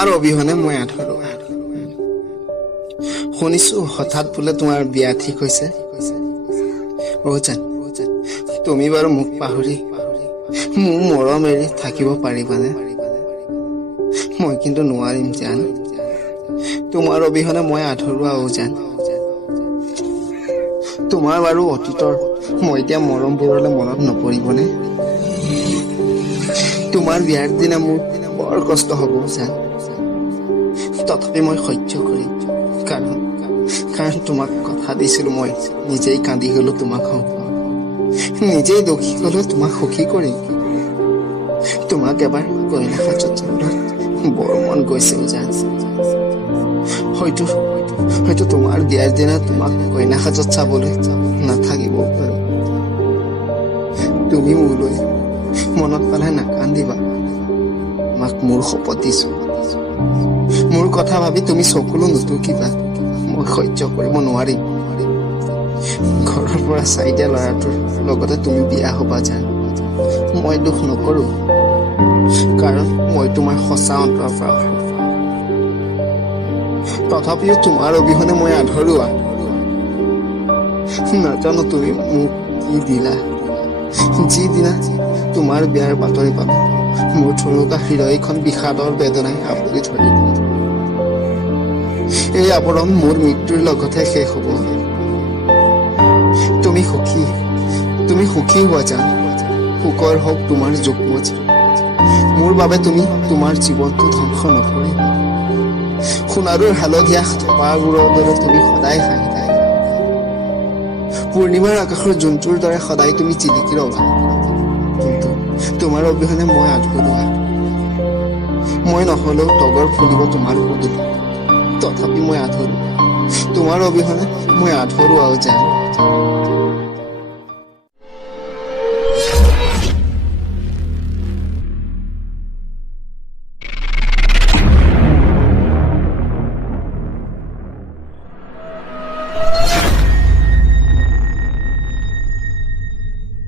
তোমাৰ অবিহনে মই আধৰুৱা। শুনিছো হঠাৎ বোলে তোমাৰ বিয়া ঠিক হৈছে। জান তুমি বাৰু মোক পাহৰি মোৰ মৰম এৰি থাকিব পাৰিবানে? মই কিন্তু নোৱাৰিম জান। তোমাৰ অবিহনে মই আধৰুৱা জান। তোমাৰ বাৰু অতীতৰ মই এতিয়া মৰমবোৰলৈ মনত নপৰিবনে? তোমাৰ বিয়াৰ দিনা মোৰ বৰ কষ্ট হ'ব জান। তথাপি মই সহ্য কৰিম, কাৰণ তোমাক কথা দিছিলো মই নিজেই কান্দি গলো তোমাক হওঁ, নিজেই দুখী গলো তোমাক সুখী কৰিম। তোমাক এবাৰ কইনা সাজত যাবলৈ বৰ মন গৈছে জান। হয়তো তোমাৰ বিয়াৰ দিনা তোমাক কইনা সাজত চাবলৈ নাথাকিবও পাৰো। তুমি মোলৈ মনত পেলাই নাকান্দিবা, তোমাক মোৰ শপত দিছো। মোৰ কথা ভাবি তুমি চকুলো নুটুকিবা, মই সহ্য কৰিব নোৱাৰিম। ঘৰৰ পৰা চাই দিয়া ল'ৰাটোৰ লগতে তুমি বিয়া হবা জান। মই দুখ নকৰো, কাৰণ মই তোমাৰ সঁচা অন্তৰৰ পৰা ভাল। তথাপিও তোমাৰ অবিহনে মই আধৰুৱা। নাজানো তুমি মোক কি দিলা, যিদিনা তোমাৰ বিয়াৰ বাতৰি পালো মোৰ থুনুকা হৃদয়খন বিষাদৰ বেদনাই আৱৰি ধৰিল। এই আৱৰণ মোৰ মৃত্যুৰ লগতহে শেষ হ'ব। তুমি সুখী হোৱা জান। সুখৰ হওক তোমাৰ যুগ্মজ। মোৰ বাবে তুমি তোমাৰ জীৱনটো ধ্বংস নকৰিবা। সোণাৰুৰ হালধীয়া থোপাবোৰৰ দৰে তুমি সদায় হাঁহি থাকা। পূৰ্ণিমাৰ আকাশৰ জোনটোৰ দৰে সদায় তুমি জিলিকি ৰবা। কিন্তু তোমাৰ অবিহনে মই আধৰুৱা। মই নহলেও তগৰ ফুলিব তোমাৰ পদূলি, তথাপি মই আধৰুৱা। তোমাৰ অবিহনে মই আধৰুৱা জান।